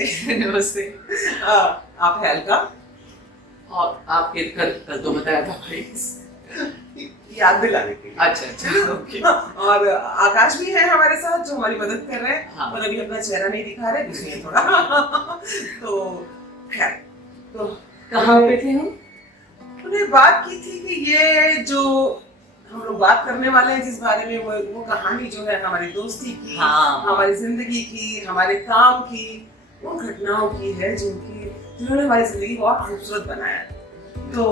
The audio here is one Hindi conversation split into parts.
नमस्ते। नमस्ते। आप है अलका? और आपके कल तो बताया था भाई। याद दिलाने के लिए। अच्छा ओके। और आकाश भी है हमारे साथ जो हमारी मदद कर रहे हैं। हाँ। मतलब ये अपना चेहरा नहीं दिखा रहे इसलिए थोड़ा तो खैर तो कहाँ पे थे हम? हमने बात की थी कि ये जो हम लोग बात करने वाले हैं जिस बारे में वो कहानी जो है हमारी दोस्ती की, हाँ। हमारी जिंदगी की, हमारे काम की, उन घटनाओं की है जिन्होंने हमारी जिंदगी को और खूबसूरत बनाया है। तो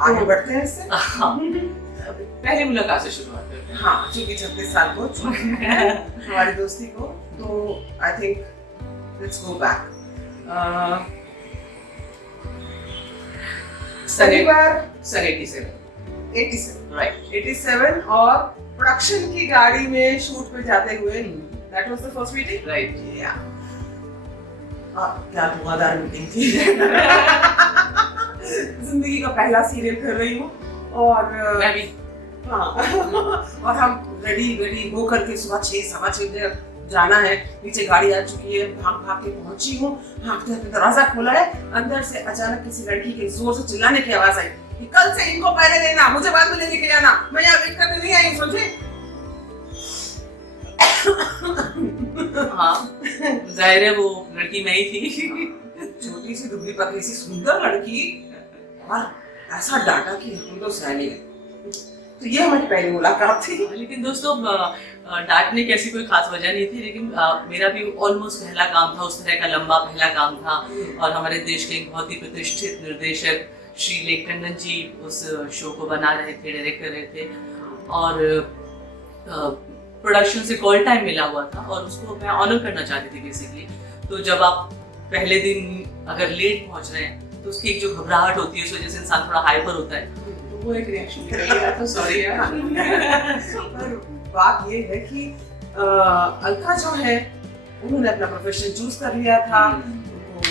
आगे बढ़ते हैं इससे। हाँ। पहली मुलाकात से शुरुआत करते हैं। हाँ, चूंकि 36 साल हो चुके हैं हमारी दोस्ती को, तो I think let's go back. पहली बार 87 राइट। 87 और प्रोडक्शन की गाड़ी में शूट पे जाते हुए that was the first meeting right. या क्या धुआंधार मीटिंग थी। जिंदगी का पहला सीरियल कर रही हूँ और मैं भी। हाँ और हम रेडी हो करके सुबह 6 बजे जाना है। नीचे गाड़ी आ चुकी है, भाग के पहुंची हूँ। भागते दरवाजा खोला है, अंदर से अचानक किसी लड़की के जोर से चिल्लाने की आवाज आई कि कल से इनको पहले देना, मुझे बाद में लेके जाना, मैं यहाँ वेट करने नहीं आई हूँ, समझे? हाँ, जाहिर है वो लड़की मैं ही थी। छोटी सी दुबली पतली सी सुंदर लड़की और ऐसा डांटा कि हम तो सह नहीं गए। तो ये हमारी पहली मुलाकात थी। लेकिन दोस्तों डांटने की ऐसी कोई खास वजह नहीं थी, लेकिन मेरा भी ऑलमोस्ट पहला काम था, उस तरह का लंबा पहला काम था। और हमारे देश के एक बहुत ही प्रतिष्ठित निर्देशक श्री लेख टंडन जी उस शो को बना रहे थे, डायरेक्ट कर रहे थे और प्रोडक्शन से कॉल टाइम मिला हुआ था और उसको मैं ऑनर करना चाहती थी बेसिकली। तो जब आप पहले दिन अगर लेट पहुंच रहे हैं तो उसकी एक जो घबराहट होती है उस वजह से इंसान थोड़ा हाइपर होता है, तो वो एक रिएक्शन निकल गया। तो सॉरी यार। पर बात ये है कि अलका जो है उन्होंने अपना प्रोफेशन चूज कर लिया था।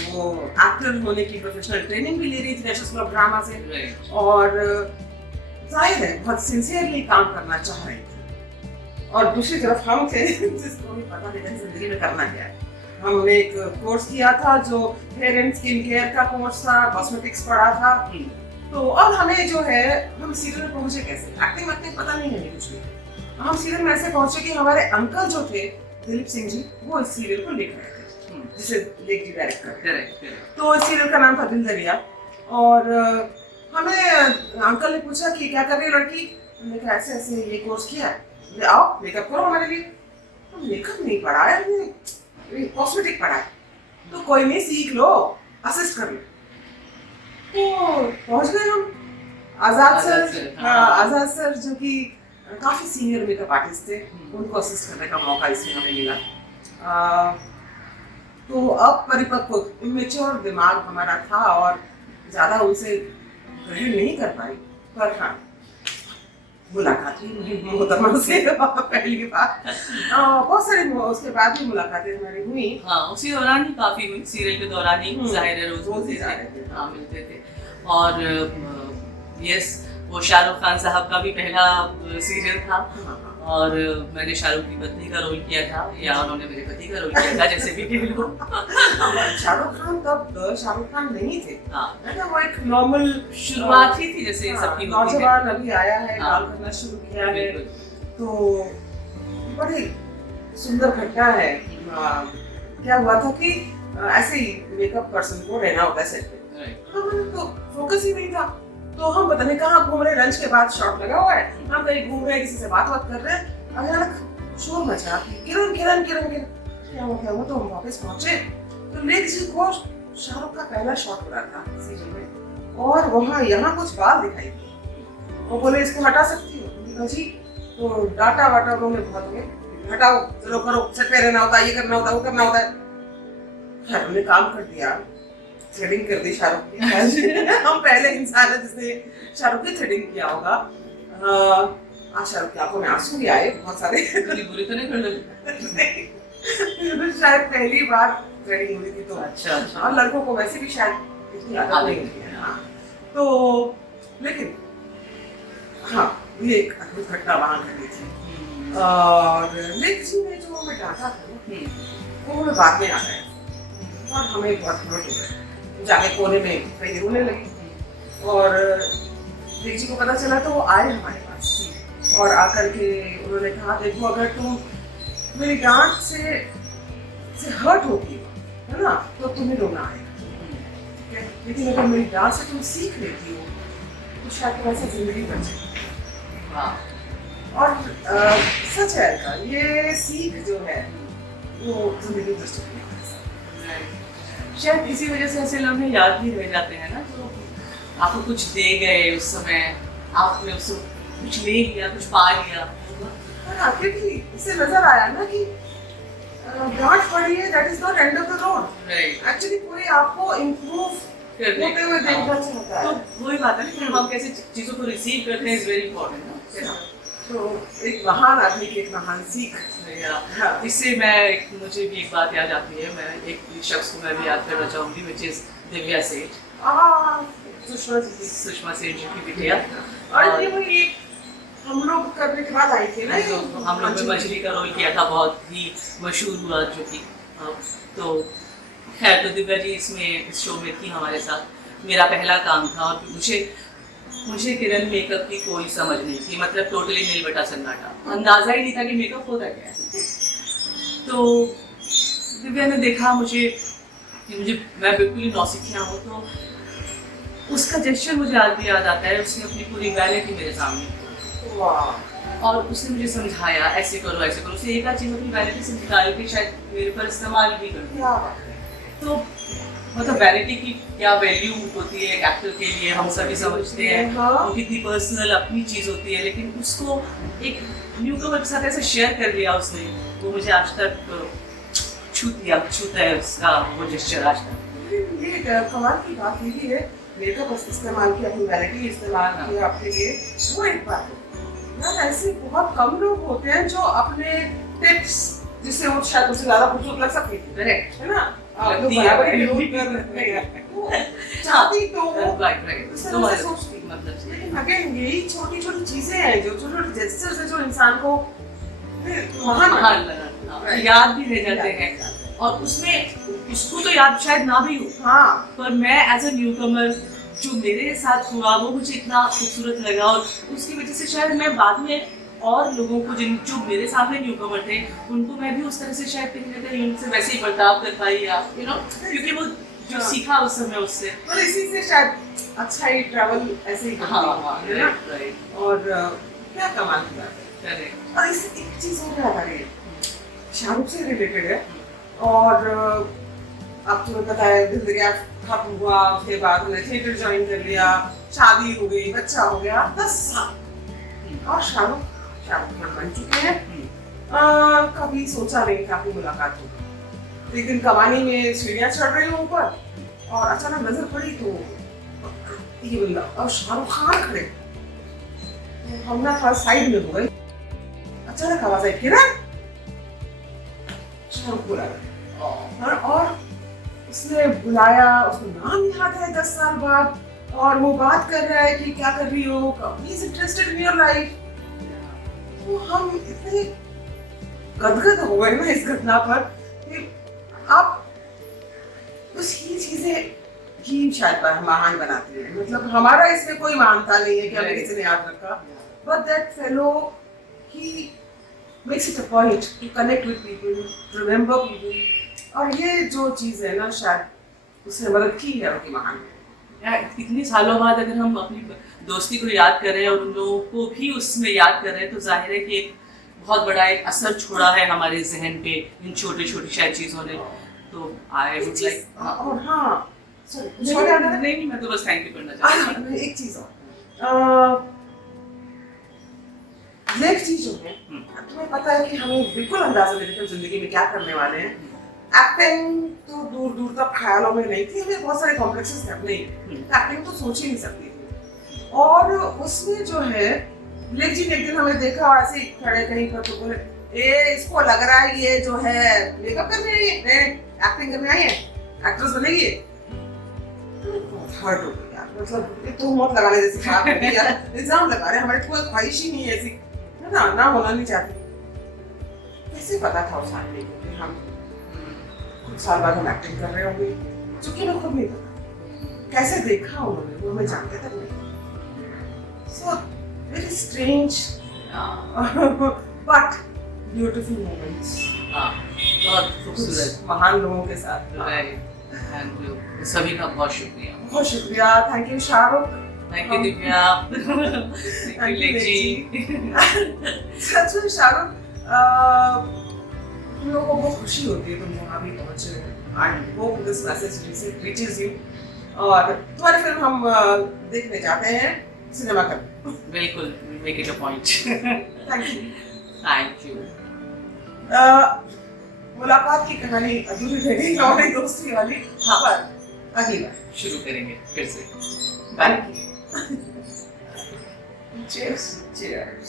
वो एक्टर होने की प्रोफेशनल ट्रेनिंग भी ले रही थी नेशनल स्कूल ऑफ ड्रामा से और जाहिर है बहुत सिंसियरली काम करना चाह रही थी। और दूसरी तरफ हम थे जिसको भी पता नहीं था जिंदगी में करना क्या है। हमने एक कोर्स किया था जो हेयर एंड स्किन केयर का कोर्स था, कॉस्मेटिक्स पढ़ा था। तो अब हमें जो है हम सीरियल में पहुंचे कैसे, एक्टिंग पता नहीं है कुछ भी। हम सीरियल में ऐसे पहुंचे कि हमारे अंकल जो थे दिलीप सिंह जी वो इस सीरियल को लिख रहे थे जिसे लेख जी डायरेक्ट कर रहे थे। तो इस सीरियल का नाम था दिल दरिया और हमें अंकल ने पूछा कि क्या कर रही है लड़की। हमने कहा ऐसे ऐसे ये कोर्स किया है, आओ मेकअप करो हमारे लिए। तो मेकअप नहीं पढ़ा है, हमने कॉस्मेटिक पढ़ा है। तो कोई नहीं, सीख लो, असिस्ट कर लो। तो पहुंच गए हम आजाद सर। हाँ, आजाद सर जो कि काफी सीनियर मेकअप आर्टिस्ट थे, उनको असिस्ट करने का मौका इसमें हमें मिला। तो अब परिपक्व इमेच्योर दिमाग हमारा था और ज्यादा उनसे ग्रहण नहीं कर पाई। पर हाँ, मुलाकात हुई मोहतरमा से पहली बार। बहुत सारे उसके बाद भी मुलाकातें हमारी हुई। हाँ, उसी दौरान ही काफी हुई, सीरियल के दौरान ही जाहिर है रोज मिलते थे। और यस, वो शाहरुख खान साहब का भी पहला सीरियल था और मैंने शाहरुख की पत्नी का रोल किया था या उन्होंने मेरे पति का रोल किया था, जैसे भी कह लो। शाहरुख खान तब शाहरुख खान नहीं थे। हाँ, वो एक नॉर्मल शुरुआत ही थी जैसे सबकी नौजवान अभी आया है, काम करना शुरू किया है। तो बड़ी सुंदर घटना है। क्या हुआ था कि ऐसे ही मेकअप पर्सन को रहना होता है सेट पे। हमारा तो फोकस ही नहीं था, तो हम पता नहीं कहाँ घूम रहे, लंच के बाद शॉट लगा हुआ है, हम कहीं घूम रहे हैं, किसी से बात कर रहे हैं, अचानक शोर मचा, किरण किरण किरण किरण, क्या हुआ? तो हम वापस पहुंचे तो लेख जी को शाहरुख का पहला शॉट हो रहा था सीरियल में और वहाँ यहाँ कुछ बाल दिखाई दिए। वो बोले इसको हटा सकती हो जी? तो डाटा वाटा उन्होंने बहुत में हटाओ, चलो करो, सेट पे रहना होता है, ये करना होता है, वो करना होता है। खैर हमने काम कर दिया, थ्रेडिंग कर दी शाहरुख की। हम पहले इंसान है जिसने शाहरुख की थ्रेडिंग किया होगा। आज शाहरुख की आंखों में आंसू भी आए बहुत सारे। बुरी तो नहीं कर लगी? शायद पहली बार थ्रेडिंग हुई थी तो अच्छा। और लड़कों को वैसे भी शायद इतनी आदत नहीं है। हाँ, तो लेकिन हाँ, ये एक अद्भुत घटना वहाँ घटी थी। और लेख जी ने जो हमें डांटा था वो हमें बाद में आ गए और हमें बहुत हर्ट हो गए, जाके कोने में कहीं रोने लगी। और देव जी को पता चला तो वो आए हमारे पास और आकर के उन्होंने कहा देखो अगर तुम मेरी डांट से हर्ट होगी है ना तो तुम्हें रोना आएगा, ठीक है, लेकिन अगर मेरी डांट से तुम सीख लेती हो तो शायद तुम्हारी जिंदगी बच जाएगी। और सच है का ये सीख जो है वो जिंदगी बच जाती है। शायद इसी वजह से ऐसे लम्हे याद भी रह जाते हैं ना, जो आपको कुछ दे गए उस समय, आपने उससे कुछ ले लिया, कुछ पा लिया। हाँ, क्योंकि इससे नजर आया ना कि डांट पड़ी है, that is not end of the road. Actually कोई आपको इम्प्रूव होते हुए देखना चाहता है। तो वही बात है ना कि हम कैसे चीजों को रिसीव करते हैं, इज वेरी इंपॉर्टेंट ना। तो एक महान आदमी की एक महान सीख। इससे मुझे भी एक बात याद आती है, मैं एक शख्स को मैं भी याद करना चाहूंगी, विच इज दिव्या सेठ, सुषमा सेठ जी की बिटिया। और ये वही हम लोग करने के बाद आई थी ना, जो हम लोग ने मछली का रोल किया था, बहुत ही मशहूर हुआ जो कि तो खैर, तो दिव्या जी इसमें इस शो में थी हमारे साथ। मेरा पहला काम था और मुझे किरण मेकअप की कोई समझ नहीं थी, मतलब टोटली नील बटा सन्नाटा, अंदाजा ही नहीं था कि मेकअप होता क्या है। तो दिव्या ने देखा मुझे कि मैं बिल्कुल ही नौसिखिया हूँ, तो उसका जेस्चर मुझे आज भी याद आता है। उसने अपनी पूरी वैलिटी मेरे सामने की और उसने मुझे समझाया ऐसे करो ऐसे करो। उसने एक आध चीज़ अपनी वैलिटी से निकाल के शायद मेरे पर इस्तेमाल भी कर दिया। तो मतलब वैलिटी की क्या वैल्यू होती है एक एक्टर के लिए हम सभी समझते हैं, वो कितनी पर्सनल अपनी चीज़ होती है, लेकिन उसको एक न्यूकमर के साथ ऐसे शेयर कर लिया उसने, वो मुझे आज तक छूता है उसका वो जेस्चर आज तक। ये कमाल की बात यही है, मेकअप इस्तेमाल किया, अपनी वैलिटी इस्तेमाल किया आपके लिए, वो एक बात है यार। ऐसे बहुत कम लोग होते हैं जो अपने टिप्स जिससे वो शायद उससे ज़्यादा खूबसूरत लग सकती है ना, चाहती तो अगेन यही छोटी छोटी चीजें हैं जो छोटी छोटी जेस्चर्स है जो इंसान को महान याद भी रह जाते हैं। और उसमें उसको तो याद शायद ना भी हो, हाँ, पर मैं एज अ न्यूकमर जो मेरे साथ हुआ वो मुझे इतना खूबसूरत लगा, और उसकी वजह से शायद मैं बाद में और लोगों को जो मेरे सामने न्यूकमर थे उनको मैं भी उस तरह से शायद कहीं ना कहीं उनसे वैसे ही बर्ताव कर पाई, या क्योंकि वो जो सीखा उस समय उससे, और इसी से शायद अच्छा ही ट्रैवल ऐसे ही करती है ना। और क्या कमाल की बात है। और इस एक चीज और याद आ रही है, शाहरुख से रिलेटेड है। और अब तुम्हें पता है दिल दरिया खत्म हुआ, उसके बाद उन्होंने थिएटर ज्वाइन कर लिया, शादी हो गई, बच्चा हो गया, 10 साल और शाहरुख बन चुके हैं। कभी सोचा नहीं था कि मुलाकात होगी। एक दिन कवानी में सीढ़ियाँ चढ़ रही हूँ ऊपर और अचानक नजर पड़ी तो ये बंदा और शाहरुख खान खड़े, तो हम ना थोड़ा साइड में हो गए। अचानक आवाज आई, किरण। शाहरुख बुला रहा और उसने बुलाया, उसको नाम याद है 10 साल बाद, और वो बात कर रहा है कि क्या कर रही हो, he is interested in your life. तो हम इतने गदगद हो गए ना इस घटना पर कि आप बस ये चीजें ही शायद महान बनाती है। मतलब हमारा इसमें कोई महानता नहीं है कि हमें किसी ने याद रखा, but that fellow he makes it a point two connect with people, remember people, और ये जो चीज है ना शायद उसने मदद की है उनकी महान। इतने सालों बाद अगर हम अपनी दोस्ती को याद कर रहे हैं और उन लोगों को भी उसमें याद कर रहे हैं, तो जाहिर है कि एक बहुत बड़ा एक असर छोड़ा है हमारे जहन पे इन छोटी छोटी शायद चीज़ों ने। तो आई वुड लाइक, और हाँ नहीं मैं तो बस थैंक यू करना चाहती हूँ। एक चीज और नेक चीज जो है, तुम्हें पता है कि हमें बिल्कुल अंदाजा नहीं था जिंदगी में क्या करने वाले हैं। एक्टिंग तो दूर दूर तक ख्यालों में नहीं थी, हमें बहुत सारे कॉम्प्लेक्सेस थे अपने, एक्टिंग तो सोच ही नहीं सकती थी। और उसमें जो है लेक जी ने एक दिन हमें देखा ऐसे ही खड़े कहीं पर, तो बोले ए इसको लग रहा है ये जो है मेकअप करने आई है, एक्टिंग करने आई है, एक्ट्रेस बनेगी। हर्ट हो गई यार, मतलब तो मत लगाने जैसी बात हो गई यार। इल्जाम लगा रहे, हमारी कोई ख्वाहिश ही नहीं है ऐसी, है ना, ना होना नहीं चाहती। कैसे पता था उस आदमी को कि हम कुछ साल बाद हम एक्टिंग कर रहे होंगे, जो कि हमें खुद नहीं पता कैसे देखा उन्होंने, वो हमें जानते तक नहीं। So very strange, but beautiful moments. हाँ, बहुत खूबसूरत। महान लोगों के साथ। राइट, एंड सभी का बहुत शुक्रिया। बहुत शुक्रिया, thank you Shahrukh, thank you Divya, thank you लेजी। सच में शाहरुख, हम लोगों को बहुत खुशी होती है तुम वहाँ भी पहुँचे हो। And hope this message reaches you. और तुम्हारी फिल्म हम देखने जाते हैं सिनेमा घर। बिल्कुल, make it a point. Thank you. Thank you. मुलाकात की कहानी अधूरी रह गई हमारी दोस्ती वाली। हाँ, पर अगली बार शुरू करेंगे फिर से। बाय। Cheers. Cheers.